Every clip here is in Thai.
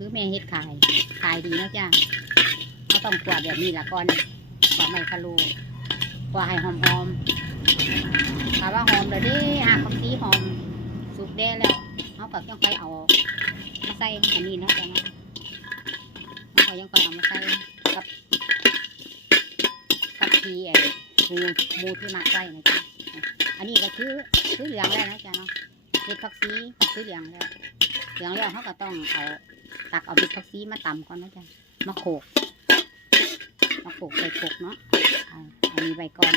คือแม่เฮ็ดขาย ขายดีนะจ้าเขาต้องกวาดแบบนี้ละก่อนกวาดไม่คารูกวาดให้หอมๆถ้าว่าหอมเลยวดิหากบางทีหอมสุกแด้แล้วเขาก็ยังไปเอามาใส่อันนี้นะจ้าเนาะเขาก็ยังไปเอามาใส่กับกับทีไอ้หมูหมูที่มักไว้นะจ๊ะอันนี้ก็คือคือเหลืองแล้วนะจ๊ะเนาะเห็ดผักชีก็คือเหลืองแล้วเหลืองแล้วเขาก็ต้องเอา ตักเอาบิดผักซีมาตำก่อนนะจ๊ะมาโขกมาโขกใส่โขกเนาะเอาอันนี้ใบก่อน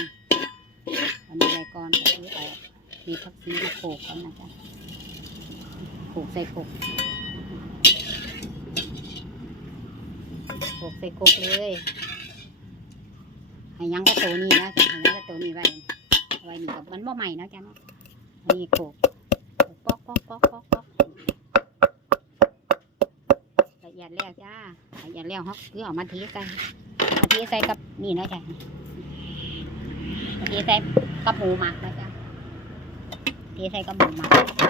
อันนี้ใบก่อนก็คือเอาบิดผักซีมาโขกก่อนนะจ๊ะโขกใส่โขกโขกใส่โขกเลยให้ยังก็ตัวนี้นะจ๊ะให้ยังก็ตัวนี้ไว้ไว้นี่กับมันบ่ใหม่นะจ๊ะเนาะอันนี้โขกปอกปอกปอกปอกปอก ละเอี ยดแล้วจ้าละเอียดแล้วเขาคือเอามาทีใส่มาทีใส่กับนี่นะจ้ะมาทีใส่กับหมูหมักนะจ้ะทีใส่กับหมูหมัก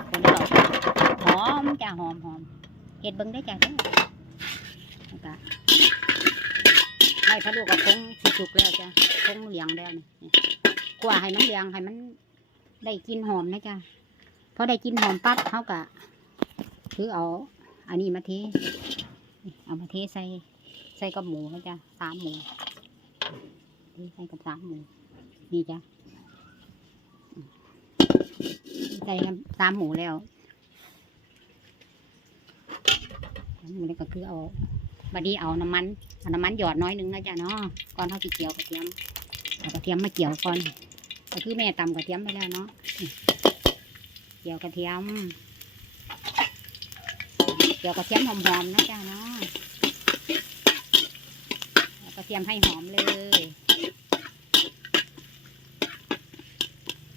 คนเราหอมจ้าหอมหอมเห็ดเบิ้งได้จ้ะแล้วก็ไม่พะลูกกับคงสุกแล้วจ้ะคงเหลียงแล้วนี่กว่าให้มันเหลียงให้มันได้กินหอมนะจ้ะพอได้กินหอมปั๊บเขาก็คือเอาอันนี้มาเทนี่ เอามาเทใส่ใส่กับหมูนะจ๊ะสามหมูเทใส่กับสามหมูนี่จ้ะใส่กับสามหมูแล้วมหมูนี่ก็คือเอาบัดนี้เอาน้ำมันเอาน้ำมันหยอดน้อยนึงนะจ๊ะเนาะก่อนเขาสิเกี่ยวกระเทียมเอากระเทียมมาเกี่ยวก่อนก็คือแม่ตำกระเทียมไปแล้วเนาะเกี่ยวกระเทียม เดี๋ยวกระเทียมหอมๆนะจ้าเนาะกระเทียมให้หอมเลย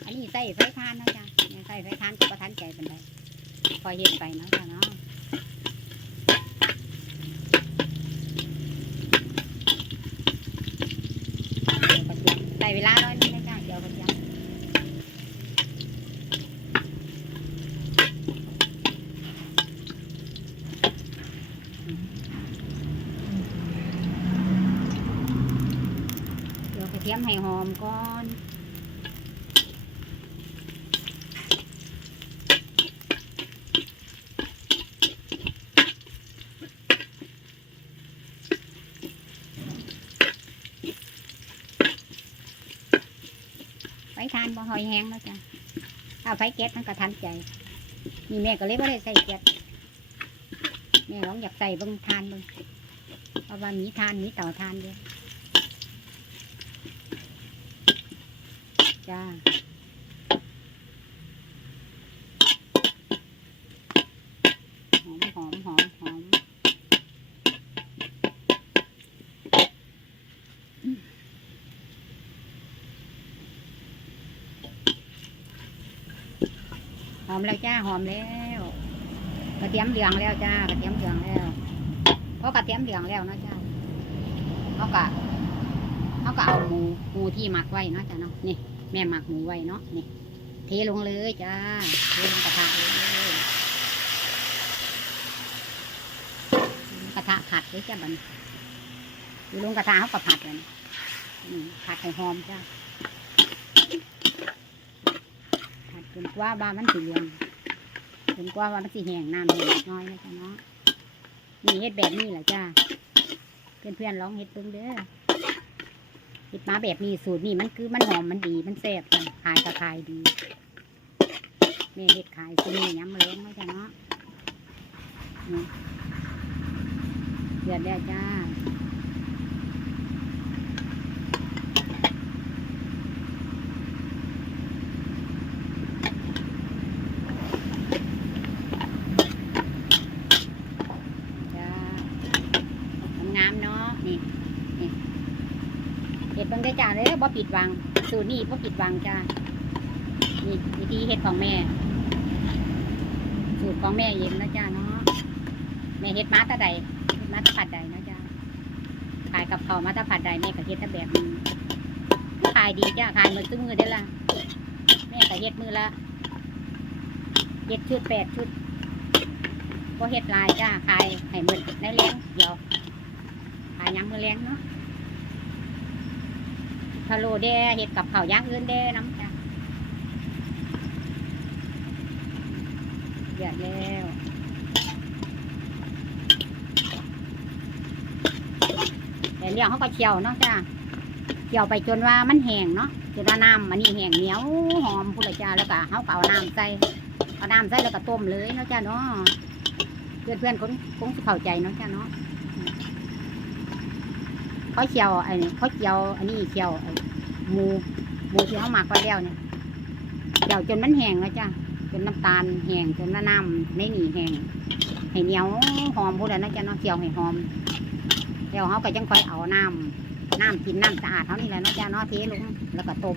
อันนี้ใส่ไฟทานนะจ้าใส่ไฟทานก็ประทันใจเป็นไรคอยเห็ดไปนะจ้าเนาะใส่เวลาน้อยนึงนะจ้าเดี๋ยวกระเทียม เดี๋ยวกระเทียมให้หอมก่อนไฟทานบ่หอยแห้งแล้วจ้ะถ้าไฟแก๊สมันก็ทันใจนี่แม่ก็เลยว่าได้ใส่แก๊ส แม่ลองอยากใส่บิ่งทานบิ่งเพราะว่ามีทานมีเต่าทานเดียวจ้าหอมหอมหอมหอมหอมแล้วจ้าหอมแล้ว ระเทียมเหลืองแล้วจ้ากระเทียมเหลืองแล้วเพราะกระเทียมเหลืองแล้วเนาะจ้าเขากะเขาก็เอาหมูหมูที่หมักไว้เนาะจ้าเนาะนี่แม่หมักหมูไว้เนาะนี่เทลงเลยจ้าเทลงกระทะเลยกระทะผัดเลยจ้าบันอยู่ลงกระทะเขาก็ผัดเลยนะอืมผัดให้หอมจ้าผัดจนกว่าบ้ามันสีเหลือง จนกว่าว่ามันสีแห้งน้ำแห้งเล็กน้อยนะจ้าเนาะนี่เฮ็ดแบบนี้แหละจ้าเพื่อนๆลองเฮ็ดเบิ่งเด้อคิดมาแบบนี้สูตรนี่มันคือมันหอมมันดีมันแซ่บขายก็ขายดีแม่เฮ็ดขายซื้อนี่ย้ำเลี้ยงไว้จ้ะเนาะเดือดแล้วจ้าจ้างามๆเนาะนี่ เห็ ดเบางได้จ้าเลยบ่ผิดวัง สูตรนี้บ่ผิดวังจ้านี่วิธีเห็ดของแม่ สูตรของแม่เองนะจ้าเนาะแม่เห็ดมาตะใดเฮ็ดมาตะผัดใดนะจ้าขายกับเขามาตะผัดใดแม่ก็เฮ็ดแตะแบบนี้ขายดีจ้าขายมือซื้อมือได้ละแม่ก็เฮ็ดมือละเจ็ดชุดแปดชุดก็เฮ็ดลายจ้าขายให้หมดมือแรงเนาะะโลแด่เห็ดกับข้าวย่างอื่นแด่น้ำจ้ะเดือดแล้วแต่เลี้ยงเขาก็เคี่ยวเนาะจ้ะเคี่ยวไปจนว่ามันแห้งเนาะจนว่าน้ำมันนี่แห้งเหนียวหอมพุ่นละจ้าแล้วก็เขาก็เอาน้ำใส่เอาน้ำใส่แล้วก็ต้มเลยเนาะจ้ะเนาะเพื่อนเพื่อนคงคงเข้าใจเนาะจ้ะเนาะ เขาเคี่ยวอ้นี่เขาเคี่ยวอันนี้เคี่ยวหมูหมูที่เขาหมักไว้แล้วเนี่ยเคี่ยวจนมันแห้งแล้วจ้ะจนน้ำตาลแห้งจนน้ำในนี่แห้งให้เหนียวหอมพูดแล้วนะจ้ะเนาะเคี่ยวให้หอมแล้วเขาก็จังค่อยเอาน้ำน้ำกินน้ำสะอาดเขานี่แหละเนาะจ้ะเนาะเทลงแล้วก็ต้ม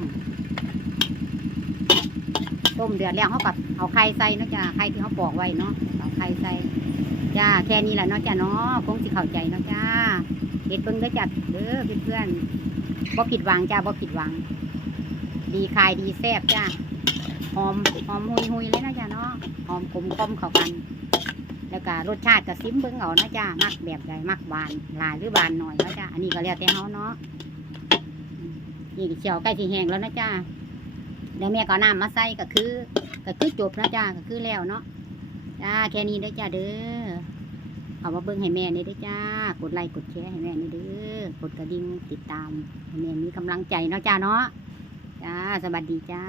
ต้มเดือดแล้วเขาก็เอาไข่ใส่เนาะจ้ะไข่ที่เขาปอกไว้เนาะเอาไข่ใส่จ้าแค่นี้แหละเนาะจ้ะเนาะคงสิเข้าใจเนาะจ้า เห็ดเบิ่งเด้จัดเด้อเพื่อนๆบ่ผิดหวังจ้าบ่ผิดหวัง ดีคายดีแซ่บจ้าหอมหอมหุยหุยเลยนะจ้าเนาะหอมกลมกลมเข้ากัน แล้วก็รสชาติก็ซิมเบิ่งเอานะจ้ามักแบบใดมักหวานหลายหรือหวานหน่อยนะจ้าอันนี้ก็แล้วแต่เฮาเนาะนี่เขียวใกล้สิแห้งแล้วนะจ้าเดี๋ยวแม่ก็น้ำมาใส่ก็คือ ก็คือจบนะจ้าก็คือแล้วเนาะจ้าแค่นี้เด้อจ้าเด้อ เอามาเบิ่งให้แม่นี่เด้จ้า กดไลค์กดแชร์ให้แม่นี่เด้อกดกระดิ่งติดตามให้แม่มีกำลังใจเนาะจ้าเนาะจ้าสวัสดีจ้า